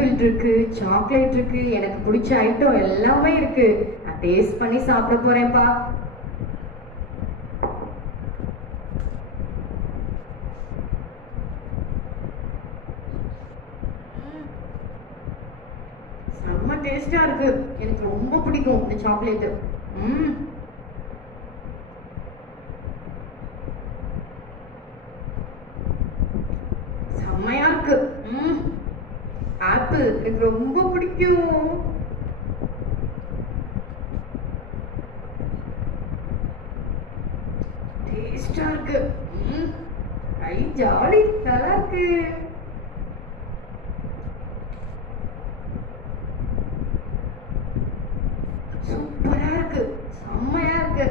Apple இருக்கு, chocolate இருக்கு, எனக்கு பிடிச்ச ஐட்டம் எல்லாமே இருக்கு. நான் டேஸ்ட் பண்ணி சாப்பிட போறேன்ப்பா. செம்ம டேஸ்டா இருக்கு. எனக்கு ரொம்ப பிடிக்கும் இந்த சாக்லேட். ம் செம்மையா இருக்கு. ம் ஆப்பிள் எனக்கு ரொம்ப பிடிக்கும். டேஸ்டா இருக்கு. ம் ஐ ஜாலி, நல்லா இருக்கு. சூப்பரா இருக்கு, செம்மையா இருக்கு.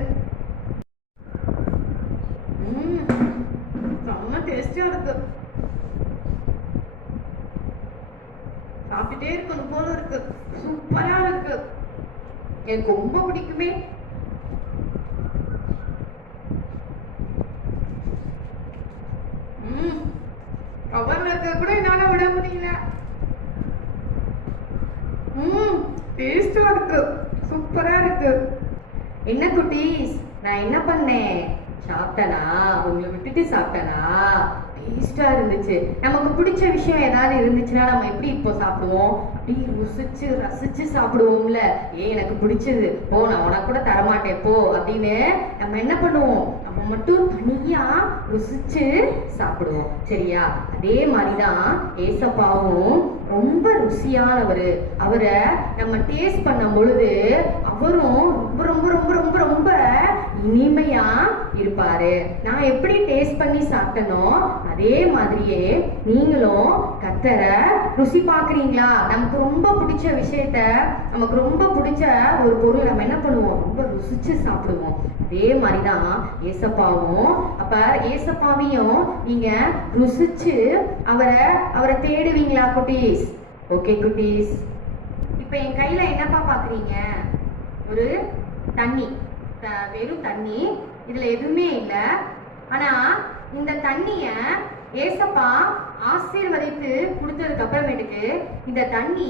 ம் செம்ம டேஸ்டா இருக்கு. சாப்பிட்டுட்டே இருக்கணும் போல இருக்கு. சூப்பரா இருக்கு, எனக்கு ரொம்ப பிடிக்குமே. ம் கவர்ல இருக்க கூட என்னால விட முடியல. ம் டேஸ்டா இருக்கு, சூப்பரா இருக்கு. என்ன குட்டீஸ், நான் என்ன பண்ணேன்? சாப்பிட்டனா? உங்களை விட்டுட்டு சாப்பிட்டனா? டேஸ்டா இருந்துச்சு. நமக்கு பிடிச்ச விஷயம் ஏதாவது இருந்துச்சுன்னா நம்ம எப்படி இப்போ சாப்பிடுவோம்? அப்படி ருசிச்சு ரசிச்சு சாப்பிடுவோம்ல. எனக்கு பிடிச்சது, போ நான் உனக்கு கூட தரமாட்டேன் போ அப்படின்னு நம்ம என்ன பண்ணுவோம்? நம்ம மட்டும் தனியா ருசிச்சு சாப்பிடுவோம். சரியா? அதே மாதிரிதான் ஏசப்பாவும் ரொம்ப ருசியானவர். அவரை நம்ம டேஸ்ட் பண்ணும் பொழுது அவரும் ரொம்ப ரொம்ப ரொம்ப ரொம்ப ரொம்ப இனிமையா இருப்பாரு. நான் எப்படி டேஸ்ட் பண்ணி சாப்பிட்டனோ அதே மாதிரியே நீங்களும் கர்த்தரை ருசி பார்க்குறீங்களா? நமக்கு ரொம்ப பிடிச்ச விஷயத்த, நமக்கு ரொம்ப பிடிச்ச ஒரு பொருள் நம்ம என்ன பண்ணுவோம்? ரொம்ப ருசிச்சு சாப்பிடுவோம். அதே மாதிரிதான் ஏசப்பாவும். அப்ப ஏசப்பாவையும் நீங்க ருசிச்சு அவரை அவரை தேடுவீங்களா குட்டீஸ்? ஓகே குட்டீஸ், இப்ப என் கையில என்னப்பா பாக்குறீங்க? ஒரு தண்ணி, வெறும் தண்ணி. இதுல எதுவுமே இல்லை. ஆனா இந்த தண்ணிய ஏசப்பா ஆசீர்வதித்து கொடுத்ததுக்கு அப்புறமேட்டுக்கு இந்த தண்ணி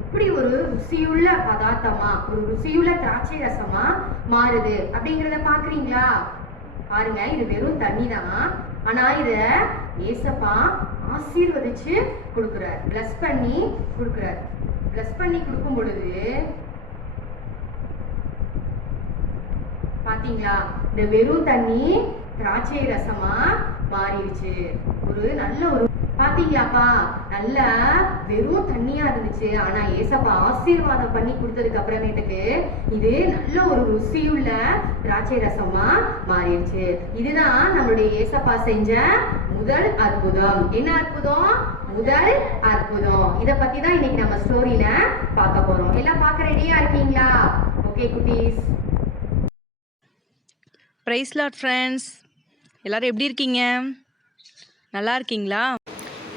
இப்படி ஒரு ருசியுள்ள பதார்த்தமா, ஒரு ருசியுள்ள திராட்சை ரசமா மாறுது அப்படிங்கிறத பாக்குறீங்களா? பாருங்க, இது வெறும் தண்ணி தான். ஆனா இத ஏசப்பா ஆசீர்வதிச்சு கொடுக்குறார், பிளஸ் பண்ணி கொடுக்குறார். பிளஸ் பண்ணி கொடுக்கும் பொழுது பாத்தீங்களா, இந்த வெறும் தண்ணி திராட்சை ரசமா மாறிடுச்சு. ஒரு நல்ல ஒரு பாத்தீங்களாப்பா, நல்ல வெறும் தண்ணியா இருந்துச்சு. ஆனா ஏசப்பா ஆசீர்வாதம் பண்ணி கொடுத்ததுக்கு அப்புறமேட்டுக்கு இது நல்ல ஒரு ருசியுள்ள திராட்சை ரசமா மாறிடுச்சு. இதுதான் நம்மளுடைய ஏசப்பா செஞ்ச முதல் அற்புதம். என்ன அற்புதம்? முதல் அற்புதம். இத பத்தி தான் இன்னைக்கு நம்ம ஸ்டோரியில பார்க்க போறோம். எல்லாம் பார்க்க ரெடியா இருக்கீங்களா? ஓகே குட்டீஸ். பிரைஸ் லார்ட் ஃப்ரெண்ட்ஸ், எல்லாரும் எப்படி இருக்கீங்க? நல்லா இருக்கீங்களா?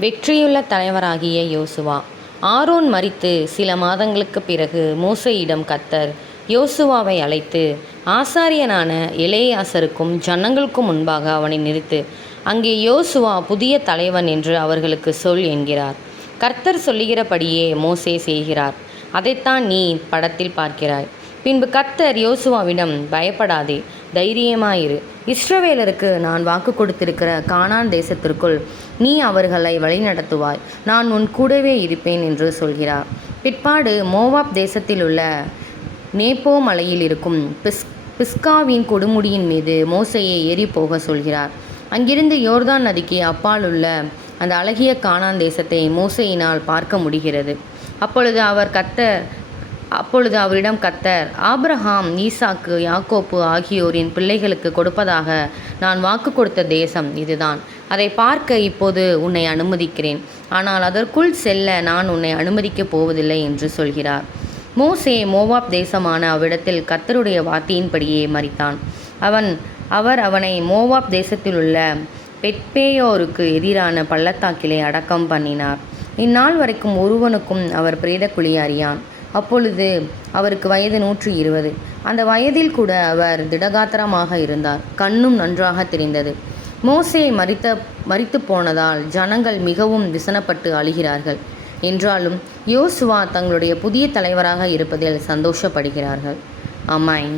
வெற்றியுள்ள தலைவராகிய யோசுவா. ஆரோன் மரித்து சில மாதங்களுக்கு பிறகு மோசேயிடம் கர்த்தர் யோசுவாவை அழைத்து, ஆசாரியனான எலேயாசருக்கும் ஜனங்களுக்கும் முன்பாக அவனை நிறுத்து, அங்கே யோசுவா புதிய தலைவன் என்று அவர்களுக்கு சொல் என்கிறார். கர்த்தர் சொல்லுகிறபடியே மோசே செய்கிறார். அதைத்தான் நீ படத்தில் பார்க்கிறாய். பின்பு கர்த்தர் யோசுவாவிடம், பயப்படாதே, தைரியமாயிரு. இஸ்ரவேலருக்கு நான் வாக்கு கொடுத்திருக்கிற கானான் தேசத்திற்குள் நீ அவர்களை வழிநடத்துவாய். நான் உன் கூடவே இருப்பேன் என்று சொல்கிறார். பிற்பாடு மோவாப் தேசத்தில் உள்ள நேப்போ மலையில் இருக்கும் பிஸ்காவின் கொடுமுடியின் மீது மோசேயை ஏறி போக சொல்கிறார். அங்கிருந்து யோர்தான் நதிக்கு அப்பால் உள்ள அந்த அழகிய கானான் தேசத்தை மோசேயினால் பார்க்க முடிகிறது. அப்பொழுது அவரிடம் கர்த்தர், ஆபிரகாம், ஈசாக்கு, யாக்கோப்பு ஆகியோரின் பிள்ளைகளுக்கு கொடுப்பதாக நான் வாக்கு கொடுத்த தேசம் இதுதான். அதை பார்க்க இப்போது உன்னை அனுமதிக்கிறேன். ஆனால் அதற்குள் செல்ல நான் உன்னை அனுமதிக்கப் போவதில்லை என்று சொல்கிறார். மோசே மோவாப் தேசமான அவ்விடத்தில் கர்த்தருடைய வார்த்தையின்படியே மரித்தான். அவர் அவனை மோவாப் தேசத்தில் உள்ள பெத்பேயோருக்கு எதிரான பள்ளத்தாக்கிலே அடக்கம் பண்ணினார். இந்நாள் வரைக்கும் ஒருவனுக்கும் அவர் பிரேத குழி அறியான். அப்பொழுது அவருக்கு வயது 120. அந்த வயதில் கூட அவர் திடகாத்திரமாக இருந்தார். கண்ணும் நன்றாக தெரிந்தது. மோசே மரித்து போனதால் ஜனங்கள் மிகவும் விசனப்பட்டு அழுகிறார்கள். என்றாலும் யோசுவா தங்களுடைய புதிய தலைவராக இருப்பதில் சந்தோஷப்படுகிறார்கள். ஆமென்.